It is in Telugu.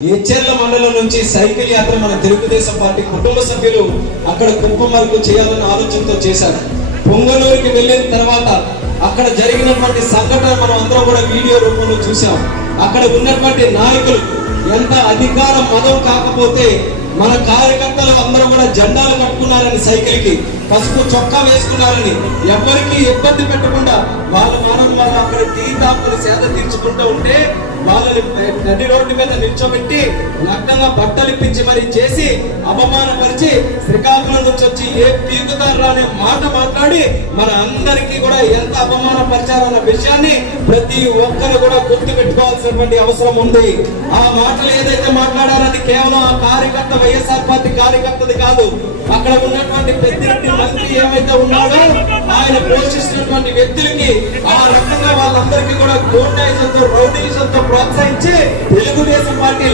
ఏచెర్ల మండలం నుంచి సైకిల్ యాత్ర మన తెలుగుదేశం పార్టీ కుటుంబ సభ్యులు అక్కడ కుప్పమరకు చేయాలన్న ఆలోచనతో చేశారు. పొంగనూరుకి వెళ్ళిన తర్వాత అక్కడ జరిగినటువంటి సంఘటన మనం అందరం కూడా వీడియో రూపంలో చూసాం. అక్కడ ఉన్నటువంటి నాయకులు ఎంత అధికార మదం కాకపోతే మన కార్యకర్తలు అందరూ కూడా జెండాలు కట్టుకున్నారని, సైకిల్ కి పసుపు చొక్కా వేసుకున్నారని, ఎవరికి ఇబ్బంది పెట్టకుండా వాళ్ళ వాళ్ళు అక్కడ టీ తాపులు సేద తీర్చుకుంటూ ఉంటే వాళ్ళని నడి రోడ్డు మీద నిల్చోబెట్టి నగ్నంగా బట్టలు ఇప్పించి మరి చేసి అవమానపరిచి శ్రీకాకుళం నుంచి వచ్చి ఏ పీకుతారా అనే మాట మాట్లాడి మన అందరికీ కూడా ఎంత అవమానపరిచారన్న విషయాన్ని ప్రతి ఒక్కరు కూడా గుర్తు పెట్టుకోవాల్సినటువంటి అవసరం ఉంది. ఆ మాటలు ఏదైతే మాట్లాడారని కేవలం ఆ కార్యకర్త వైఎస్ఆర్ పార్టీ కార్యకర్తది కాదు, అక్కడ ఉన్నటువంటి పెద్దిరెడ్డి మంత్రి ఏమైతే ఉన్నాడో ఆయన పోషిస్తున్నటువంటి వ్యక్తులకి ఆ రకంగా వాళ్ళందరికీ కూడా గూండాయిజంతో రౌడీజంతో ప్రోత్సహించి తెలుగుదేశం పార్టీ